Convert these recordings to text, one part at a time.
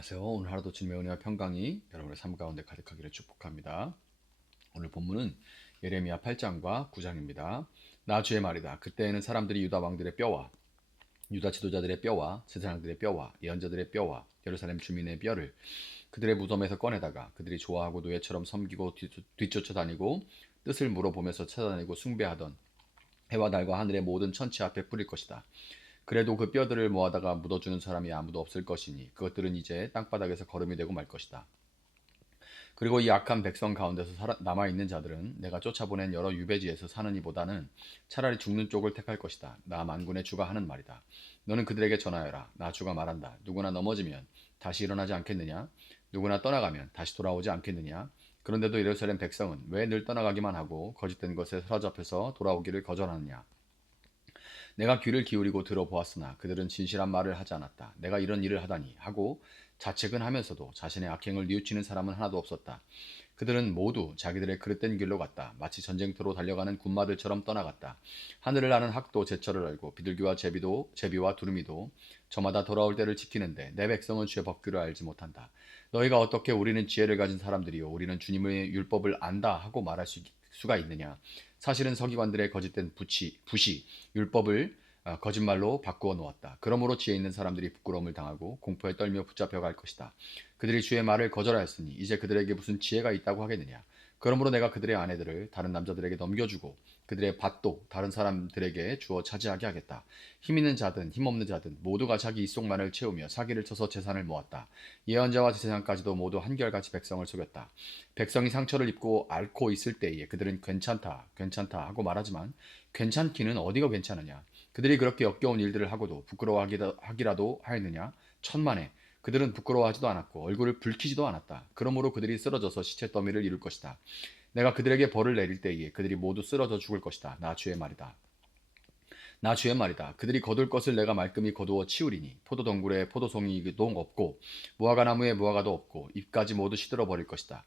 안녕하세요. 오늘 하루도 주님의 은혜와 평강이 여러분의 삶 가운데 가득하기를 축복합니다. 오늘 본문은 예레미야 8장과 9장입니다. 나 주의 말이다. 그때에는 사람들이 유다 왕들의 뼈와 유다 지도자들의 뼈와 제사장들의 뼈와 예언자들의 뼈와 예루살렘 주민의 뼈를 그들의 무덤에서 꺼내다가 그들이 좋아하고 노예처럼 섬기고 뒤쫓아다니고 뜻을 물어보면서 찾아다니고 숭배하던 해와 달과 하늘의 모든 천체 앞에 뿌릴 것이다. 그래도 그 뼈들을 모아다가 묻어주는 사람이 아무도 없을 것이니 그것들은 이제 땅바닥에서 거름이 되고 말 것이다. 그리고 이 악한 백성 가운데서 남아있는 자들은 내가 쫓아보낸 여러 유배지에서 사는 이보다는 차라리 죽는 쪽을 택할 것이다. 나 만군의 주가 하는 말이다. 너는 그들에게 전하여라. 나 주가 말한다. 누구나 넘어지면 다시 일어나지 않겠느냐? 누구나 떠나가면 다시 돌아오지 않겠느냐? 그런데도 예루살렘 백성은 왜 늘 떠나가기만 하고 거짓된 것에 사로잡혀서 돌아오기를 거절하느냐? 내가 귀를 기울이고 들어보았으나 그들은 진실한 말을 하지 않았다. 내가 이런 일을 하다니 하고 자책은 하면서도 자신의 악행을 뉘우치는 사람은 하나도 없었다. 그들은 모두 자기들의 그릇된 길로 갔다. 마치 전쟁터로 달려가는 군마들처럼 떠나갔다. 하늘을 나는 학도 제철을 알고 비둘기와 제비와 두루미도 저마다 돌아올 때를 지키는데 내 백성은 주의 법규를 알지 못한다. 너희가 어떻게 우리는 지혜를 가진 사람들이요 우리는 주님의 율법을 안다 하고 말할 수가 있느냐. 사실은 서기관들의 거짓된 붓이 율법을 거짓말로 바꾸어 놓았다. 그러므로 지혜 있는 사람들이 부끄러움을 당하고 공포에 떨며 붙잡혀 갈 것이다. 그들이 주의 말을 거절하였으니 이제 그들에게 무슨 지혜가 있다고 하겠느냐. 그러므로 내가 그들의 아내들을 다른 남자들에게 넘겨주고 그들의 밭도 다른 사람들에게 주어 차지하게 하겠다. 힘 있는 자든 힘 없는 자든 모두가 자기 입속만을 채우며 사기를 쳐서 재산을 모았다. 예언자와 제사장까지도 모두 한결같이 백성을 속였다. 백성이 상처를 입고 앓고 있을 때에 그들은 괜찮다, 괜찮다 하고 말하지만 괜찮기는 어디가 괜찮으냐. 그들이 그렇게 역겨운 일들을 하고도 부끄러워하기라도 하였느냐? 천만에 그들은 부끄러워하지도 않았고 얼굴을 붉히지도 않았다. 그러므로 그들이 쓰러져서 시체 더미를 이룰 것이다. 내가 그들에게 벌을 내릴 때에 그들이 모두 쓰러져 죽을 것이다. 나 주의 말이다. 나 주의 말이다. 그들이 거둘 것을 내가 말끔히 거두어 치우리니 포도덩굴에 포도송이도 없고 무화과나무에 무화과도 없고 잎까지 모두 시들어 버릴 것이다.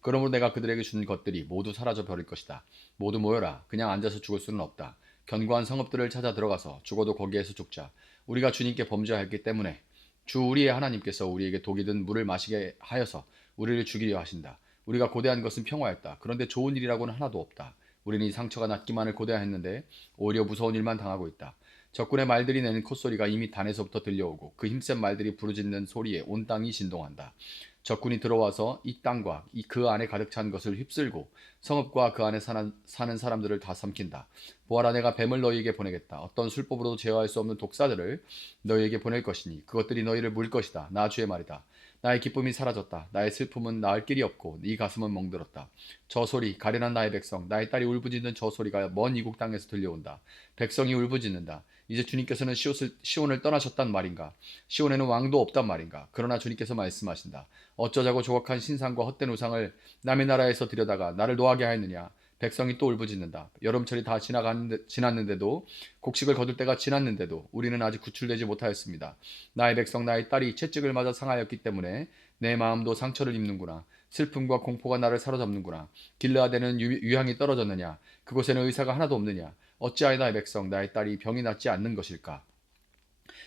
그러므로 내가 그들에게 준 것들이 모두 사라져 버릴 것이다. 모두 모여라. 그냥 앉아서 죽을 수는 없다. 견고한 성읍들을 찾아 들어가서 죽어도 거기에서 죽자. 우리가 주님께 범죄하였기 때문에 주 우리의 하나님께서 우리에게 독이 든 물을 마시게 하여서 우리를 죽이려 하신다. 우리가 고대한 것은 평화였다. 그런데 좋은 일이라고는 하나도 없다. 우리는 이 상처가 낫기만을 고대하였는데 오히려 무서운 일만 당하고 있다. 적군의 말들이 내는 콧소리가 이미 단에서부터 들려오고 그 힘센 말들이 부르짖는 소리에 온 땅이 진동한다. 적군이 들어와서 이 땅과 그 안에 가득 찬 것을 휩쓸고 성읍과 그 안에 사는 사람들을 다 삼킨다. 보아라, 내가 뱀을 너희에게 보내겠다. 어떤 술법으로도 제어할 수 없는 독사들을 너희에게 보낼 것이니 그것들이 너희를 물 것이다. 나 주의 말이다. 나의 기쁨이 사라졌다. 나의 슬픔은 나을 길이 없고 네 가슴은 멍들었다. 저 소리, 가련한 나의 백성, 나의 딸이 울부짖는 저 소리가 먼 이국 땅에서 들려온다. 백성이 울부짖는다. 이제 주님께서는 시온을 떠나셨단 말인가? 시온에는 왕도 없단 말인가? 그러나 주님께서 말씀하신다. 어쩌자고 조각한 신상과 헛된 우상을 남의 나라에서 들여다가 나를 노하게 하였느냐? 백성이 또 울부짖는다. 여름철이 다 지났는데도 곡식을 거둘 때가 지났는데도 우리는 아직 구출되지 못하였습니다. 나의 백성 나의 딸이 채찍을 맞아 상하였기 때문에 내 마음도 상처를 입는구나. 슬픔과 공포가 나를 사로잡는구나. 길르앗에는 유향이 떨어졌느냐? 그곳에는 의사가 하나도 없느냐? 어찌하여 나의 백성 나의 딸이 병이 낫지 않는 것일까?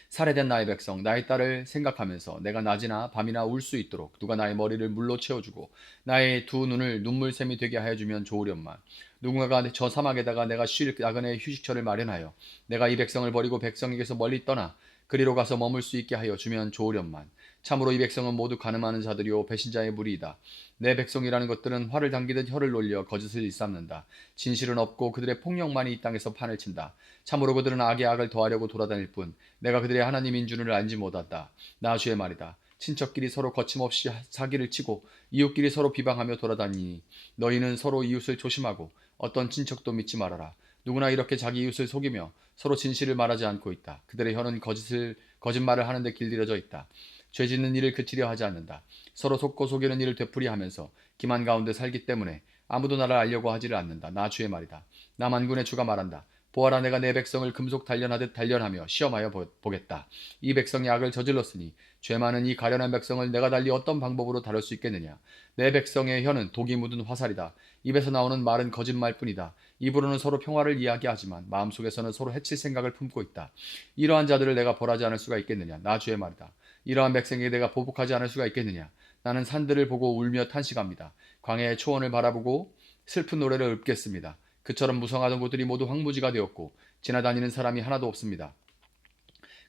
살해된 나의 백성, 나의 딸을 생각하면서 내가 낮이나 밤이나 울 수 있도록 누가 나의 머리를 물로 채워주고 나의 두 눈을 눈물샘이 되게 하여 주면 좋으련만. 누군가가 저 사막에다가 내가 쉴 나그네의 휴식처를 마련하여 내가 이 백성을 버리고 백성에게서 멀리 떠나 그리로 가서 머물 수 있게 하여 주면 좋으련만. 참으로 이 백성은 모두 가늠하는 자들이요 배신자의 무리이다. 내 백성이라는 것들은 활을 당기듯 혀를 놀려 거짓을 일삼는다. 진실은 없고 그들의 폭력만이 이 땅에서 판을 친다. 참으로 그들은 악에 악을 더하려고 돌아다닐 뿐 내가 그들의 하나님인 줄을 알지 못한다. 나 주의 말이다. 친척끼리 서로 거침없이 사기를 치고 이웃끼리 서로 비방하며 돌아다니니 너희는 서로 이웃을 조심하고 어떤 친척도 믿지 말아라. 누구나 이렇게 자기 이웃을 속이며 서로 진실을 말하지 않고 있다. 그들의 혀는 거짓말을 하는데 길들여져 있다. 죄 짓는 일을 그치려 하지 않는다. 서로 속고 속이는 일을 되풀이하면서 기만 가운데 살기 때문에 아무도 나를 알려고 하지를 않는다. 나 주의 말이다. 나 만군의 주가 말한다. 보아라, 내가 내 백성을 금속 단련하듯 단련하며 시험하여 보겠다. 이 백성이 악을 저질렀으니 죄 많은 이 가련한 백성을 내가 달리 어떤 방법으로 다룰 수 있겠느냐. 내 백성의 혀는 독이 묻은 화살이다. 입에서 나오는 말은 거짓말뿐이다. 입으로는 서로 평화를 이야기하지만 마음속에서는 서로 해칠 생각을 품고 있다. 이러한 자들을 내가 벌하지 않을 수가 있겠느냐. 나 주의 말이다. 이러한 백성에게 내가 보복하지 않을 수가 있겠느냐. 나는 산들을 보고 울며 탄식합니다. 광야의 초원을 바라보고 슬픈 노래를 읊겠습니다. 그처럼 무성하던 곳들이 모두 황무지가 되었고 지나다니는 사람이 하나도 없습니다.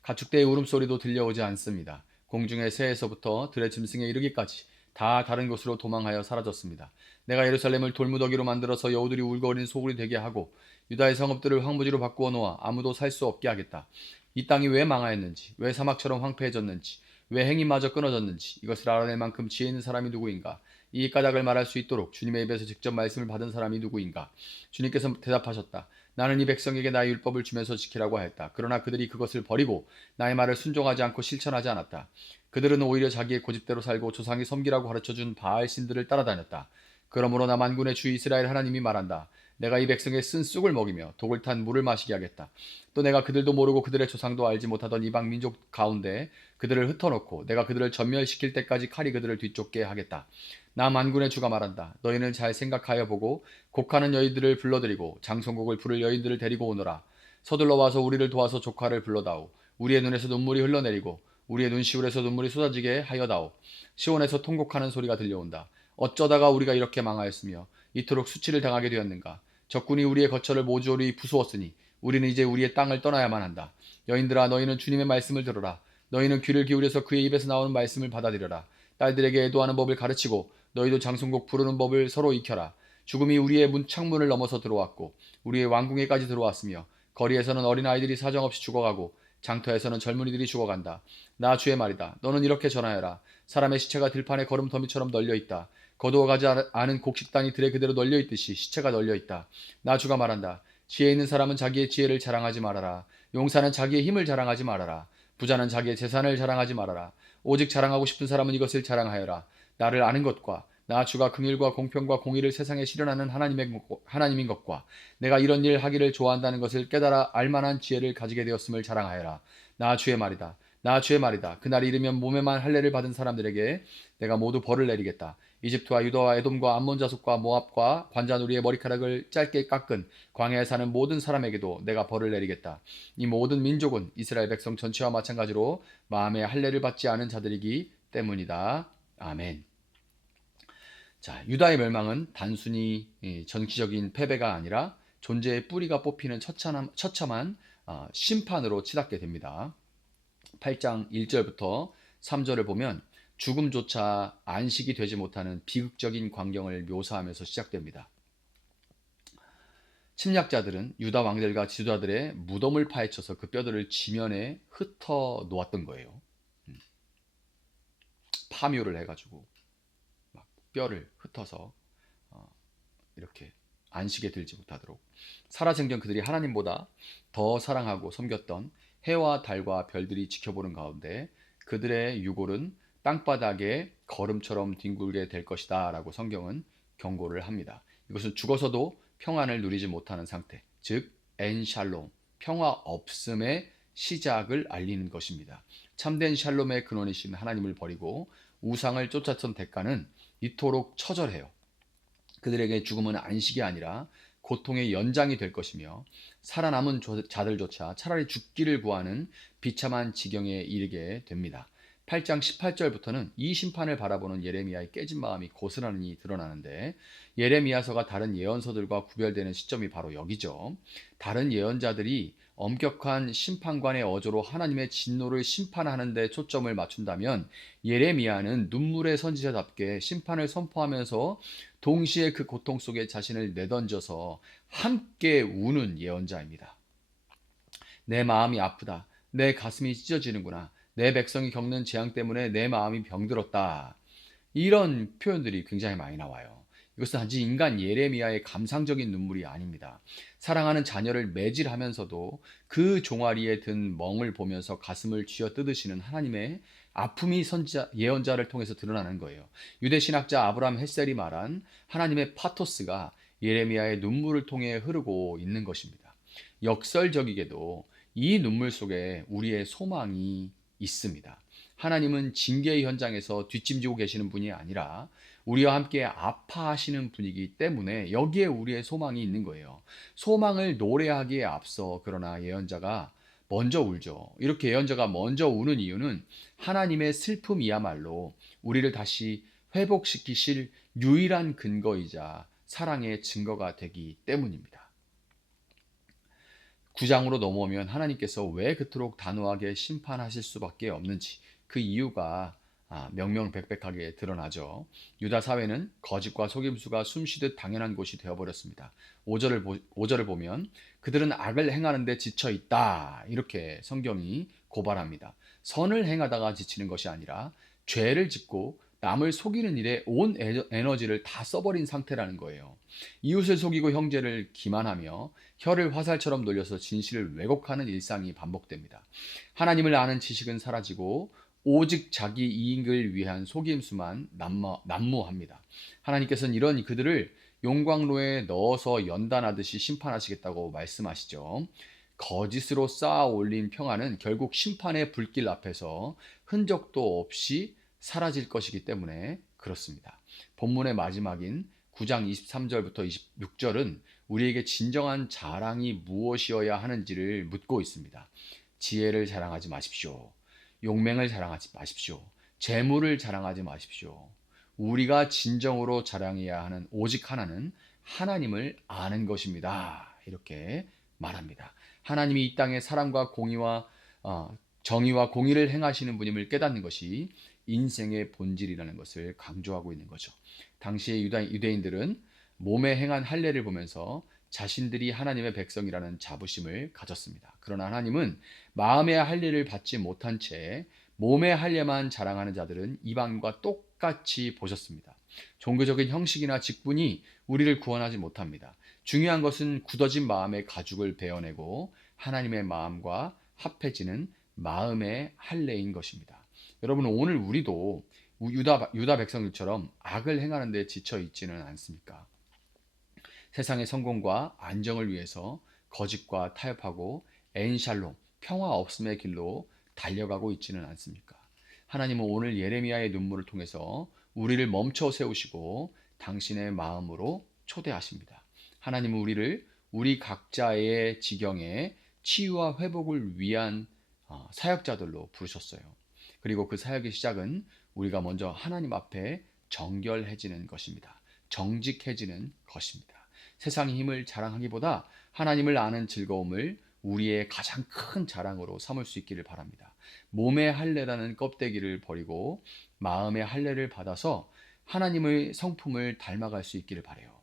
가축대의 울음소리도 들려오지 않습니다. 공중의 새에서부터 들의 짐승에 이르기까지 다 다른 곳으로 도망하여 사라졌습니다. 내가 예루살렘을 돌무더기로 만들어서 여우들이 울거리는 소굴이 되게 하고 유다의 성읍들을 황무지로 바꾸어 놓아 아무도 살 수 없게 하겠다. 이 땅이 왜 망하였는지, 왜 사막처럼 황폐해졌는지, 왜 행인마저 끊어졌는지 이것을 알아낼 만큼 지혜 있는 사람이 누구인가? 이 까닭을 말할 수 있도록 주님의 입에서 직접 말씀을 받은 사람이 누구인가? 주님께서 대답하셨다. 나는 이 백성에게 나의 율법을 주면서 지키라고 하였다. 그러나 그들이 그것을 버리고 나의 말을 순종하지 않고 실천하지 않았다. 그들은 오히려 자기의 고집대로 살고 조상이 섬기라고 가르쳐준 바알 신들을 따라다녔다. 그러므로 나 만군의 주 이스라엘 하나님이 말한다. 내가 이 백성의 쓴 쑥을 먹이며 독을 탄 물을 마시게 하겠다. 또 내가 그들도 모르고 그들의 조상도 알지 못하던 이방 민족 가운데 그들을 흩어놓고 내가 그들을 전멸시킬 때까지 칼이 그들을 뒤쫓게 하겠다. 나 만군의 주가 말한다. 너희는 잘 생각하여 보고 곡하는 여인들을 불러들이고 장송곡을 부를 여인들을 데리고 오너라. 서둘러 와서 우리를 도와서 조카를 불러다오. 우리의 눈에서 눈물이 흘러내리고 우리의 눈시울에서 눈물이 쏟아지게 하여다오. 시온에서 통곡하는 소리가 들려온다. 어쩌다가 우리가 이렇게 망하였으며 이토록 수치를 당하게 되었는가. 적군이 우리의 거처를 모조리 부수었으니 우리는 이제 우리의 땅을 떠나야만 한다. 여인들아 너희는 주님의 말씀을 들어라. 너희는 귀를 기울여서 그의 입에서 나오는 말씀을 받아들여라. 딸들에게 애도하는 법을 가르치고 너희도 장송곡 부르는 법을 서로 익혀라. 죽음이 우리의 문 창문을 넘어서 들어왔고 우리의 왕궁에까지 들어왔으며 거리에서는 어린아이들이 사정없이 죽어가고 장터에서는 젊은이들이 죽어간다. 나 주의 말이다. 너는 이렇게 전하여라. 사람의 시체가 들판에 거름더미처럼 널려있다. 거두어가지 않은 곡식단이 들에 그대로 널려있듯이 시체가 널려있다. 나 주가 말한다. 지혜 있는 사람은 자기의 지혜를 자랑하지 말아라. 용사는 자기의 힘을 자랑하지 말아라. 부자는 자기의 재산을 자랑하지 말아라. 오직 자랑하고 싶은 사람은 이것을 자랑하여라. 나를 아는 것과 나 주가 긍휼과 공평과 공의를 세상에 실현하는 하나님인 것과 내가 이런 일 하기를 좋아한다는 것을 깨달아 알만한 지혜를 가지게 되었음을 자랑하여라. 나 주의 말이다. 나 주의 말이다. 그날이 이르면 몸에만 할례를 받은 사람들에게 내가 모두 벌을 내리겠다. 이집트와 유다와 에돔과 암몬 자손과 모압과 관자놀이의 머리카락을 짧게 깎은 광야에 사는 모든 사람에게도 내가 벌을 내리겠다. 이 모든 민족은 이스라엘 백성 전체와 마찬가지로 마음에 할례를 받지 않은 자들이기 때문이다. 아멘. 자, 유다의 멸망은 단순히 정치적인 패배가 아니라 존재의 뿌리가 뽑히는 처참한 심판으로 치닫게 됩니다. 8장 1절부터 3절을 보면 죽음조차 안식이 되지 못하는 비극적인 광경을 묘사하면서 시작됩니다. 침략자들은 유다 왕들과 지도자들의 무덤을 파헤쳐서 그 뼈들을 지면에 흩어 놓았던 거예요. 파묘를 해가지고 막 뼈를 흩어서 이렇게 안식에 들지 못하도록 살아생전 그들이 하나님보다 더 사랑하고 섬겼던 해와 달과 별들이 지켜보는 가운데 그들의 유골은 땅바닥에 거름처럼 뒹굴게 될 것이다 라고 성경은 경고를 합니다. 이것은 죽어서도 평안을 누리지 못하는 상태, 즉 엔샬롬, 평화 없음의 시작을 알리는 것입니다. 참된 샬롬의 근원이신 하나님을 버리고 우상을 쫓았던 대가는 이토록 처절해요. 그들에게 죽음은 안식이 아니라 고통의 연장이 될 것이며 살아남은 자들조차 차라리 죽기를 구하는 비참한 지경에 이르게 됩니다. 8장 18절부터는 이 심판을 바라보는 예레미야의 깨진 마음이 고스란히 드러나는데 예레미야서가 다른 예언서들과 구별되는 시점이 바로 여기죠. 다른 예언자들이 엄격한 심판관의 어조로 하나님의 진노를 심판하는 데 초점을 맞춘다면 예레미야는 눈물의 선지자답게 심판을 선포하면서 동시에 그 고통 속에 자신을 내던져서 함께 우는 예언자입니다. 내 마음이 아프다. 내 가슴이 찢어지는구나. 내 백성이 겪는 재앙 때문에 내 마음이 병들었다. 이런 표현들이 굉장히 많이 나와요. 이것은 단지 인간 예레미야의 감상적인 눈물이 아닙니다. 사랑하는 자녀를 매질하면서도 그 종아리에 든 멍을 보면서 가슴을 쥐어뜯으시는 하나님의 아픔이 예언자를 통해서 드러나는 거예요. 유대 신학자 아브라함 헬셀이 말한 하나님의 파토스가 예레미야의 눈물을 통해 흐르고 있는 것입니다. 역설적이게도 이 눈물 속에 우리의 소망이 있습니다. 하나님은 징계의 현장에서 뒷짐지고 계시는 분이 아니라 우리와 함께 아파하시는 분이기 때문에 여기에 우리의 소망이 있는 거예요. 소망을 노래하기에 앞서 그러나 예언자가 먼저 울죠. 이렇게 예언자가 먼저 우는 이유는 하나님의 슬픔이야말로 우리를 다시 회복시키실 유일한 근거이자 사랑의 증거가 되기 때문입니다. 9장으로 넘어오면 하나님께서 왜 그토록 단호하게 심판하실 수밖에 없는지 그 이유가 명명백백하게 드러나죠. 유다 사회는 거짓과 속임수가 숨쉬듯 당연한 곳이 되어버렸습니다. 5절을 보면 그들은 악을 행하는데 지쳐 있다. 이렇게 성경이 고발합니다. 선을 행하다가 지치는 것이 아니라 죄를 짓고 남을 속이는 일에 온 에너지를 다 써버린 상태라는 거예요. 이웃을 속이고 형제를 기만하며 혀를 화살처럼 돌려서 진실을 왜곡하는 일상이 반복됩니다. 하나님을 아는 지식은 사라지고 오직 자기 이익을 위한 속임수만 난무합니다. 하나님께서는 이런 그들을 용광로에 넣어서 연단하듯이 심판하시겠다고 말씀하시죠. 거짓으로 쌓아 올린 평안은 결국 심판의 불길 앞에서 흔적도 없이 사라질 것이기 때문에 그렇습니다. 본문의 마지막인 9장 23절부터 26절은 우리에게 진정한 자랑이 무엇이어야 하는지를 묻고 있습니다. 지혜를 자랑하지 마십시오. 용맹을 자랑하지 마십시오. 재물을 자랑하지 마십시오. 우리가 진정으로 자랑해야 하는 오직 하나는 하나님을 아는 것입니다. 이렇게 말합니다. 하나님이 이 땅에 사랑과 공의와 정의와 공의를 행하시는 분임을 깨닫는 것이 인생의 본질이라는 것을 강조하고 있는 거죠. 당시의 유대인들은 몸에 행한 할례를 보면서 자신들이 하나님의 백성이라는 자부심을 가졌습니다. 그러나 하나님은 마음의 할례를 받지 못한 채 몸의 할례만 자랑하는 자들은 이방인과 똑같이 보셨습니다. 종교적인 형식이나 직분이 우리를 구원하지 못합니다. 중요한 것은 굳어진 마음의 가죽을 베어내고 하나님의 마음과 합해지는 마음의 할례인 것입니다. 여러분, 오늘 우리도 유다 백성들처럼 악을 행하는 데 지쳐 있지는 않습니까? 세상의 성공과 안정을 위해서 거짓과 타협하고 엔샬롬, 평화 없음의 길로 달려가고 있지는 않습니까? 하나님은 오늘 예레미야의 눈물을 통해서 우리를 멈춰 세우시고 당신의 마음으로 초대하십니다. 하나님은 우리를 우리 각자의 지경에 치유와 회복을 위한 사역자들로 부르셨어요. 그리고 그 사역의 시작은 우리가 먼저 하나님 앞에 정결해지는 것입니다. 정직해지는 것입니다. 세상의 힘을 자랑하기보다 하나님을 아는 즐거움을 우리의 가장 큰 자랑으로 삼을 수 있기를 바랍니다. 몸의 할례라는 껍데기를 버리고 마음의 할례를 받아서 하나님의 성품을 닮아갈 수 있기를 바라요.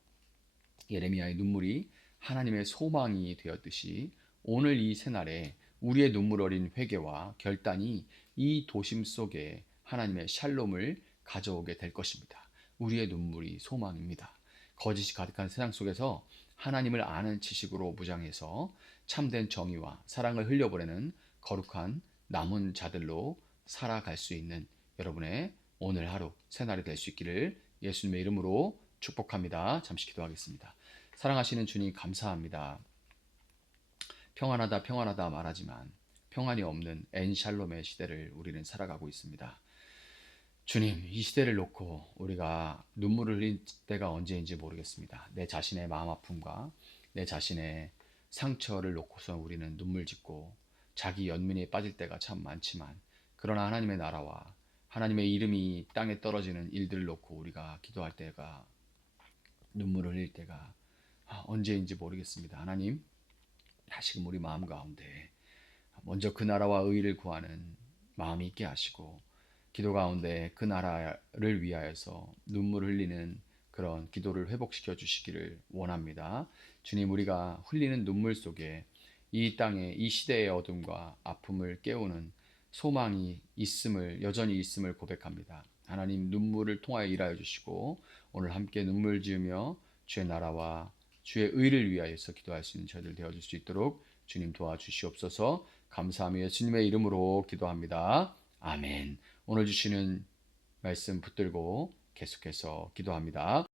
예레미야의 눈물이 하나님의 소망이 되었듯이 오늘 이 새날에 우리의 눈물 어린 회개와 결단이 이 도심 속에 하나님의 샬롬을 가져오게 될 것입니다. 우리의 눈물이 소망입니다. 거짓이 가득한 세상 속에서 하나님을 아는 지식으로 무장해서 참된 정의와 사랑을 흘려보내는 거룩한 남은 자들로 살아갈 수 있는 여러분의 오늘 하루 새날이 될 수 있기를 예수님의 이름으로 축복합니다. 잠시 기도하겠습니다. 사랑하시는 주님, 감사합니다. 평안하다 평안하다 말하지만 평안이 없는 엔샬롬의 시대를 우리는 살아가고 있습니다. 주님, 이 시대를 놓고 우리가 눈물을 흘릴 때가 언제인지 모르겠습니다. 내 자신의 마음 아픔과 내 자신의 상처를 놓고서 우리는 눈물 짓고 자기 연민에 빠질 때가 참 많지만, 그러나 하나님의 나라와 하나님의 이름이 땅에 떨어지는 일들을 놓고 우리가 기도할 때가, 눈물을 흘릴 때가 언제인지 모르겠습니다. 하나님, 다시금 우리 마음 가운데 먼저 그 나라와 의를 구하는 마음이 있게 하시고, 기도 가운데 그 나라를 위하여서 눈물을 흘리는 그런 기도를 회복시켜 주시기를 원합니다. 주님, 우리가 흘리는 눈물 속에 이 땅의 이 시대의 어둠과 아픔을 깨우는 소망이 여전히 있음을 고백합니다. 하나님, 눈물을 통하여 일하여 주시고 오늘 함께 눈물 지으며 주의 나라와 주의 의를 위하여서 기도할 수 있는 저희들 되어줄 수 있도록 주님 도와주시옵소서. 감사하며 예수님의 이름으로 기도합니다. 아멘. 오늘 주시는 말씀 붙들고 계속해서 기도합니다.